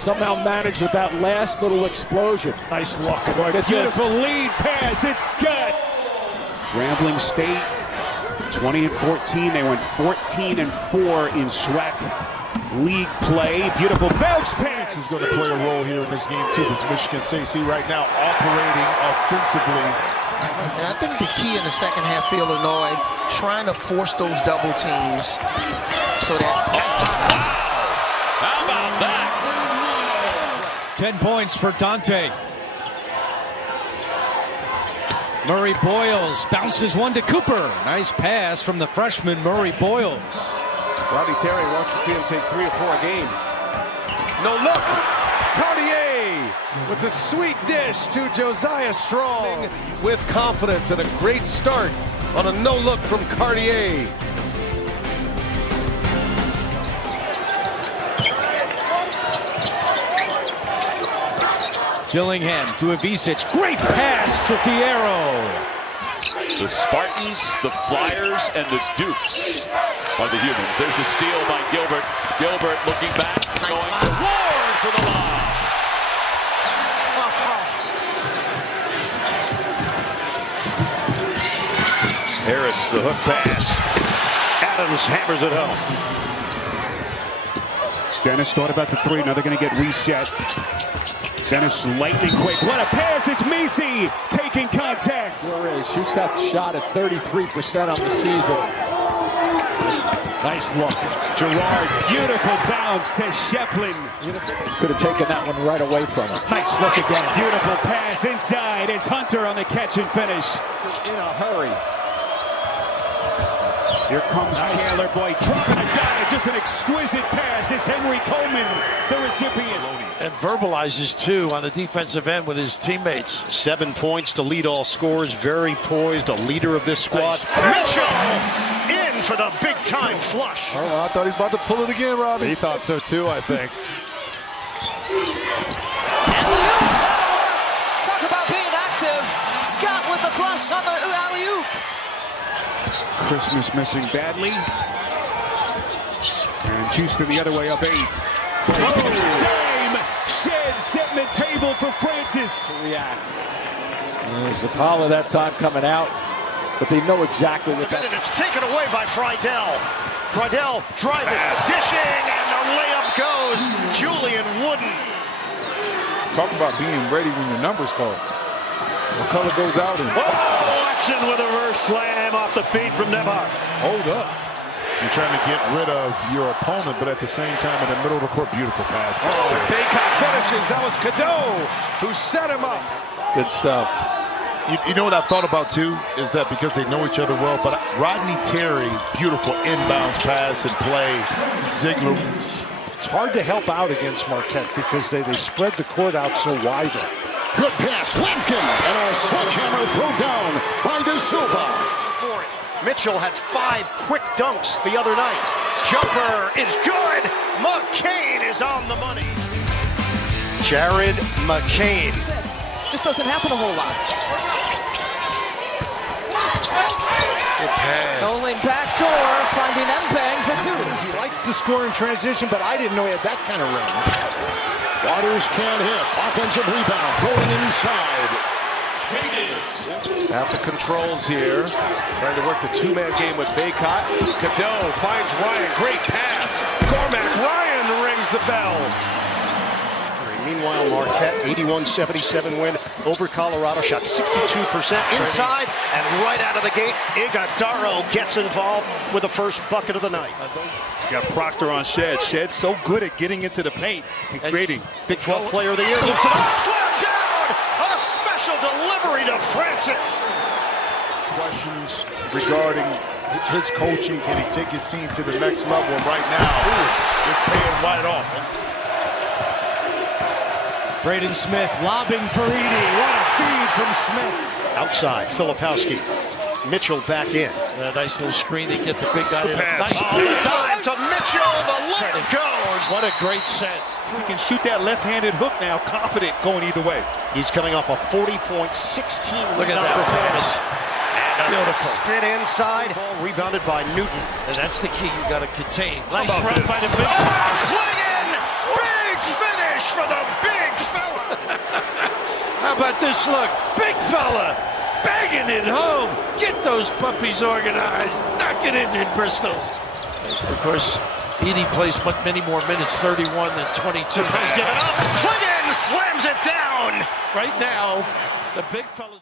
Somehow managed with that last little explosion. Nice look. Beautiful lead pass. It's Scott. Grambling State, 20-14. They went 14-4 in SWAC league play. Beautiful bounce pass. Is going to play a role here in this game too, because Michigan State, see right now, operating offensively. And I think the key in the second half for Illinois, trying to force those double teams so that. How about that? 10 points for Dante. Murray Boyles bounces one to Cooper. Nice pass from the freshman Murray Boyles. Rodney Terry wants to see him take 3 or 4 a game. No look. Cartier with the sweet dish to Josiah Strong. With confidence and a great start on a no look from Cartier. Dillingham to Ivisic. Great pass to Fierro. The Spartans, the Flyers, and the Dukes are the humans. There's the steal by Gilbert. Gilbert looking back, going forward for the lob. Harris, the hook pass. Adams hammers it home. Dennis thought about the three. Now they're going to get reset. Dennis lightning quick. What a pass. It's Macy taking contact. Flores shoots that shot at 33% on the season. Nice look. Gerard, beautiful bounce to Shefflin. Could have taken that one right away from him. Nice look again. Beautiful pass inside. It's Hunter on the catch and finish. In a hurry. Here comes Taylor. Boy, dropping a guy. Just an exquisite pass. It's Henry Coleman, the recipient. And verbalizes, too, on the defensive end with his teammates. 7 points to lead all scorers. Very poised, a leader of this squad. Mitchell in for the big-time flush. Oh, I thought he was about to pull it again, Robbie. He thought so, too, I think. Talk about being active. Scott with the flush on the alley-oop. Christmas missing badly. And Houston the other way up 8. Dame! Shed setting the table for Francis. React. Zapala that time coming out, but they know exactly what that. It's taken away by Friedel. Friedel driving, dishing, and the layup goes. Julian Wooden. Talk about being ready when your number's called. The color goes out. And Watson with a reverse slam off the feet from Nebhard. hold up. You're trying to get rid of your opponent, but at the same time, in the middle of the court, beautiful pass. Baycott finishes. That was Cadeau who set him up. Good stuff. You know what I thought about, too, is that because they know each other well, but Rodney Terry, beautiful inbounds pass and play. Ziegler. It's hard to help out against Marquette because they spread the court out so widely. Good pass, Lampkin, and a sledgehammer throw down by De Silva. Mitchell had 5 quick dunks the other night. Jumper is good. McCain is on the money. Jared McCain. Just doesn't happen a whole lot. Good pass. Only back door, finding Mpeng for 2. He likes to score in transition, but I didn't know he had that kind of range. Waters can't hit. Offensive rebound going inside. At the controls here. Trying to work the two-man game with Baycott. Cadeau finds Ryan. Great pass. Cormac Ryan rings the bell. Meanwhile, Marquette, 81-77 win over Colorado. Shot 62% inside and right out of the gate. Iguodaro gets involved with the first bucket of the night. Got Proctor on Shed. Shed's so good at getting into the paint and creating. Big 12 player of the year. Looks it up. Slam down on a special delivery to Francis. Questions regarding his coaching. Can he take his team to the next level? And right now, it's paying right off. Braden Smith lobbing for Edey. What a feed from Smith. Outside, Filipowski. Mitchell back in. A nice little screen to get the big guy in. Nice dive to Mitchell. The layup goes. What a great set. He can shoot that left-handed hook now. Confident going either way. He's coming off a 40-point, 16 Look at rebound that performance. And a beautiful spin inside. Ball rebounded by Newton. And that's the key you got to contain. Nice run by the big. Clingan! Big finish about this look? Big fella, banging it home. Get those puppies organized. Knock it in Bristol. Of course, Edey plays many more minutes, 31 than 22. Give it up. Clingan slams it down. Right now, the big fella's